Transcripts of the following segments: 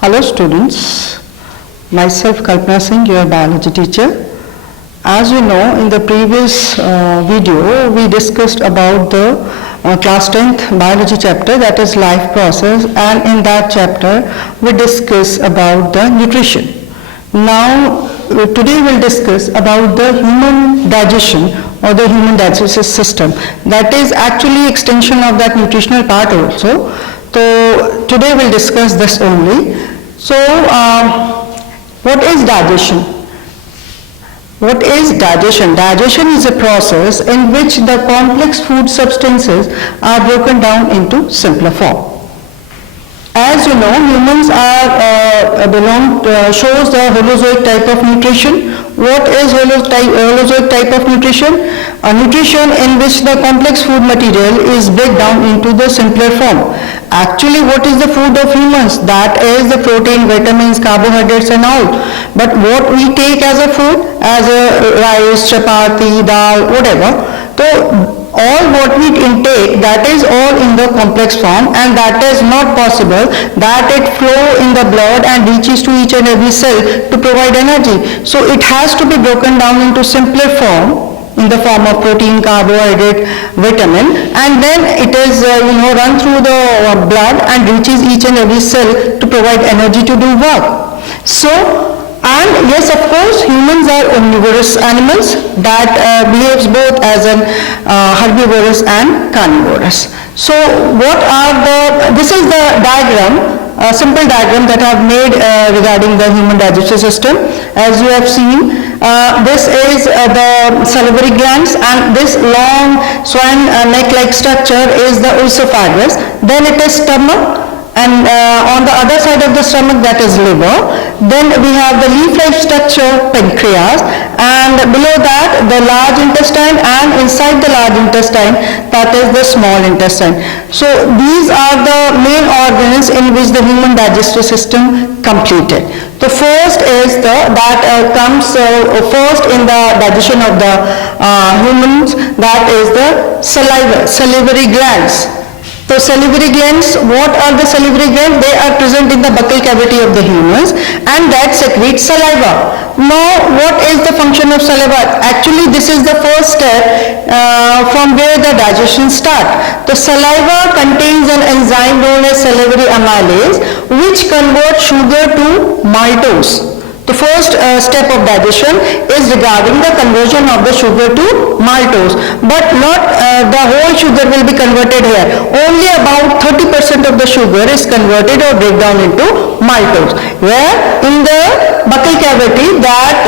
Hello students, myself Kalpana Singh, your biology teacher. As you know, in the previous video we discussed about the class 10th biology chapter, that is life process, and in that chapter we discuss about the nutrition. Now today we'll discuss about the human digestion or the human digestive system. That is actually extension of that nutritional part also. So today we'll discuss this only. So what is digestion? What is digestion? Digestion is a process in which the complex food substances are broken down into simpler form. As you know, humans shows the Holozoic type of nutrition. What is Holozoic type of nutrition? A nutrition in which the complex food material is break down into the simpler form. Actually, what is the food of humans? That is the protein, vitamins, carbohydrates and all. But what we take as a food, as a rice, chapati, dal, whatever. So all what we intake, that is all in the complex form, and that is not possible that it flow in the blood and reaches to each and every cell to provide energy. So it has to be broken down into simpler form, in the form of protein, carbohydrate, vitamin, and then it is run through the blood and reaches each and every cell to provide energy to do work. So, and yes, of course, humans are omnivorous animals that behaves both as an herbivorous and carnivorous. So this is the diagram, a simple diagram that I have made regarding the human digestive system. As you have seen, this is the salivary glands, and this long swan neck-like structure is the esophagus. Then it is stomach, and on the other side of the stomach, that is liver. Then we have the leaf-like structure, pancreas, and below that the large intestine, and inside the large intestine, that is the small intestine. So these are the main organs in which the human digestive system completed. The first is comes first in the digestion of the humans, that is the salivary glands. So salivary glands, what are the salivary glands? They are present in the buccal cavity of the humans, and that secretes saliva. Now what is the function of saliva? Actually this is the first step from where the digestion starts. The saliva contains an enzyme known as salivary amylase, which converts sugar to maltose. The first step of digestion is regarding the conversion of the sugar to maltose, but not the whole sugar will be converted here. Only about 30% of the sugar is converted or break down into maltose, where in the buccal cavity that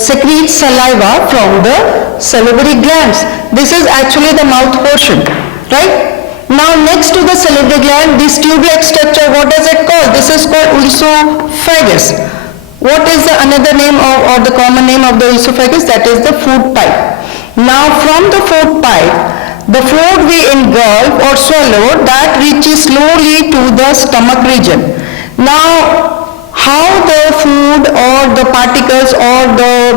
secretes saliva from the salivary glands. This is actually the mouth portion, right? Now next to the salivary gland, this tube-like structure, what does it called? This is called esophagus. What is the another name or the common name of the esophagus? That is the food pipe. Now from the food pipe, the food we engulf or swallow, that reaches slowly to the stomach region. Now how the food or the particles or the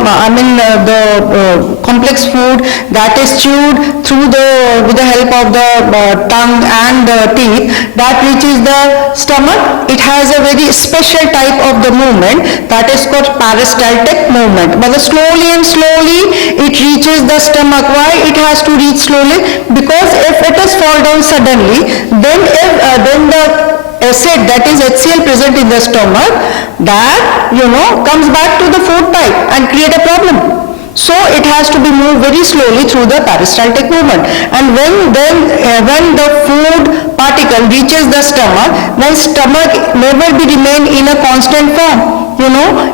complex food that is chewed through with the help of the tongue and the teeth, that reaches the stomach, it has a very special type of the movement that is called peristaltic movement. But slowly and slowly it reaches the stomach. Why it has to reach slowly? Because if it is fall down suddenly, then the acid, that is HCl present in the stomach, that comes back to the food pipe and create a problem. So it has to be moved very slowly through the peristaltic movement. And when the food particle reaches the stomach, then stomach never be remain in a constant form.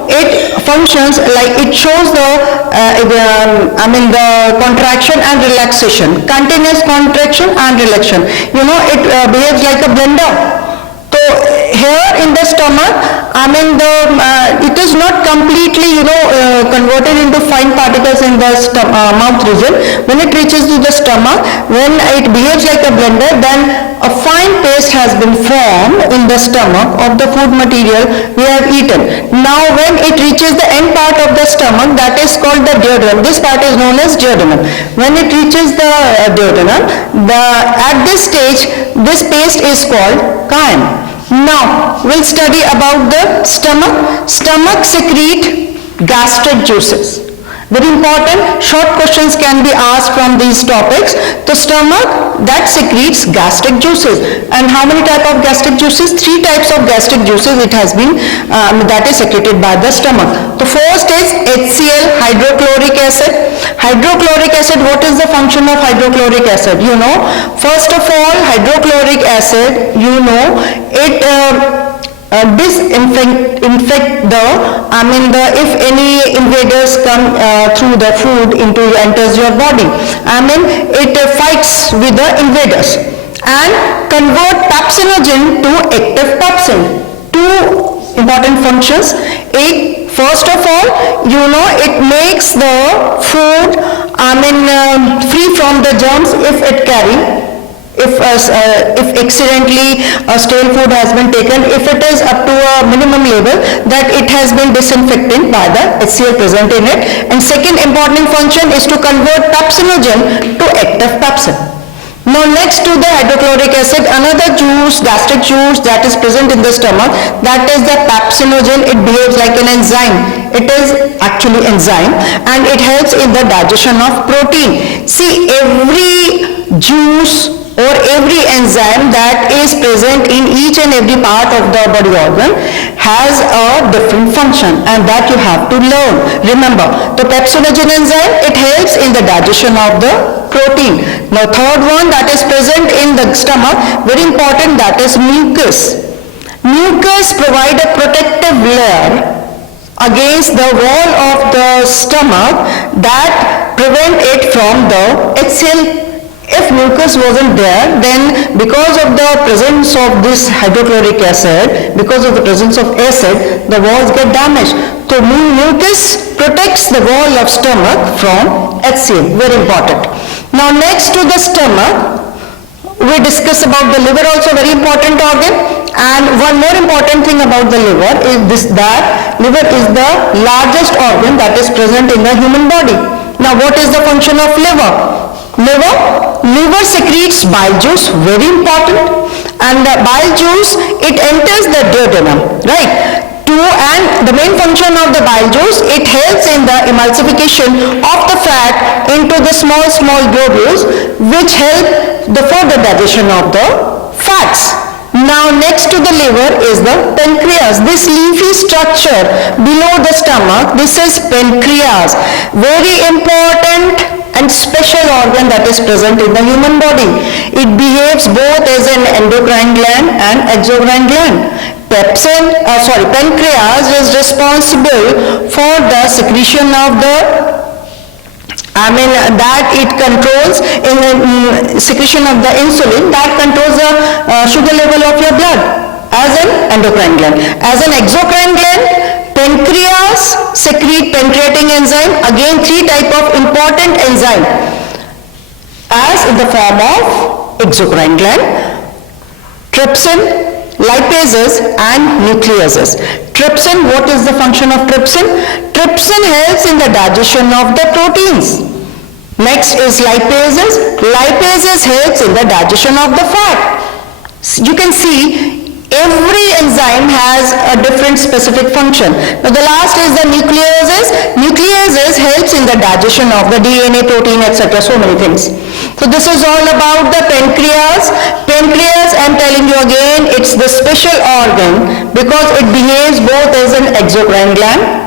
It functions like it shows the contraction and relaxation, continuous contraction and relaxation. It behaves like a blender. So here in the stomach, it is not completely converted into fine particles in the mouth region. When it reaches to the stomach, when it behaves like a blender, then a fine paste has been formed in the stomach of the food material we have eaten. Now when it reaches the end part of the stomach, that is called the duodenum. This part is known as duodenum. When it reaches the duodenum, at this stage, this paste is called chyme. Now, we'll study about the stomach. Stomach secrete gastric juices. Very important, short questions can be asked from these topics. The stomach that secretes gastric juices. And how many types of gastric juices? 3 types of gastric juices it has been, that is secreted by the stomach. The first is HCl, hydrochloric acid. Hydrochloric acid, what is the function of hydrochloric acid? You know, first of all, hydrochloric acid, you know, it disinfect if any invaders come through the food enters your body. It fights with the invaders and convert pepsinogen to active pepsin. 2 important functions. First of all, you know, it makes the food free from the germs if it carry. If accidentally a stale food has been taken, if it is up to a minimum level, that it has been disinfected by the HCl present in it. And second important function is to convert pepsinogen to active pepsin. Now next to the hydrochloric acid, another juice, gastric juice that is present in the stomach, that is the pepsinogen. It behaves like an enzyme. It is actually enzyme and it helps in the digestion of protein. See, every juice or every enzyme that is present in each and every part of the body organ has a different function, and that you have to learn. Remember, the pepsinogen enzyme, it helps in the digestion of the protein. Now third one that is present in the stomach, very important, that is mucus. Mucus provide a protective layer against the wall of the stomach that prevent it from the HCl. If mucus wasn't there, then because of the presence of this hydrochloric acid, because of the presence of acid, the walls get damaged. So mucus protects the wall of stomach from HCl. Very important. Now next to the stomach, we discuss about the liver, also very important organ. And one more important thing about the liver is this, that liver is the largest organ that is present in the human body. Now what is the function of liver? Liver secretes bile juice, very important, and the bile juice, it enters the duodenum, right? And the main function of the bile juice, it helps in the emulsification of the fat into the small globules, which help the further digestion of the fats. Now next to the liver is the pancreas. This leafy structure below the stomach, this is pancreas. Very important and special organ that is present in the human body. It behaves both as an endocrine gland and exocrine gland. Pancreas is responsible for the secretion of the that it controls in the secretion of the insulin that controls the sugar level of your blood as an endocrine gland. As an exocrine gland, pancreas secrete pancreatic enzyme, again 3 type of important enzyme as in the form of exocrine gland: trypsin, lipases and nucleases. Trypsin, what is the function of trypsin? Trypsin helps in the digestion of the proteins. Next is lipases. Lipases helps in the digestion of the fat. You can see every enzyme has a different specific function. Now the last is the nucleases. Nucleases helps in the digestion of the DNA, protein, etc. So many things. So this is all about the pancreas. Pancreas, I'm telling you again, it's the special organ because it behaves both as an exocrine gland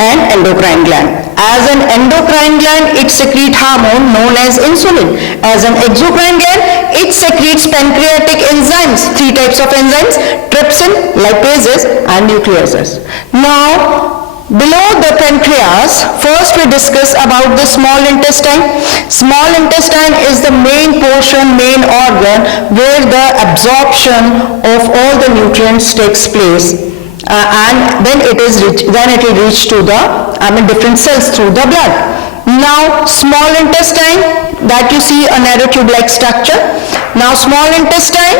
and endocrine gland. As an endocrine gland, it secretes hormone known as insulin. As an exocrine gland, it secretes pancreatic enzymes, 3 types of enzymes: trypsin, lipases and nucleases. Now, below the pancreas, first we discuss about the small intestine. Small intestine is the main portion, main organ where the absorption of all the nutrients takes place. And then it will reach to the different cells through the blood. Now small intestine, that you see a narrow tube-like structure. Now small intestine,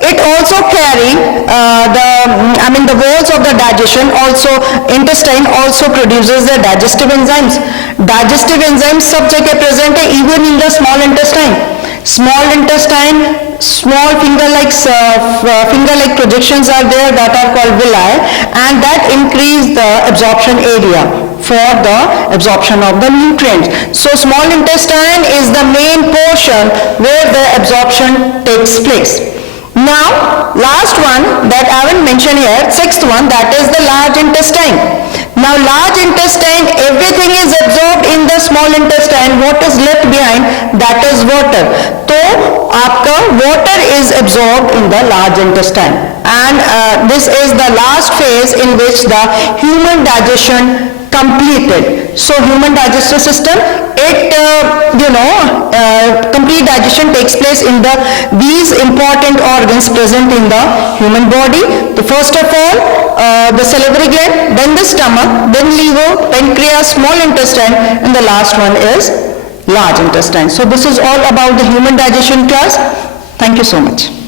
it also carry the walls of the digestion. Also intestine also produces the digestive enzymes. Digestive enzymes सब जगह present है even in the small intestine. Small intestine, small finger-like finger-like projections are there that are called villi, and that increase the absorption area for the absorption of the nutrients. So small intestine is the main portion where the absorption takes place. Now, last one that I haven't mentioned here, sixth one, that is the large intestine. Now, large intestine, everything is absorbed in the small intestine. What is left behind? That is water. So, आपका water is absorbed in the large intestine. And this is the last phase in which the human digestion completed. So human digestive system, complete digestion takes place in these important organs present in the human body. The first of all, the salivary gland, then the stomach, then liver, pancreas, small intestine, and the last one is large intestine. So this is all about the human digestion class. Thank you so much.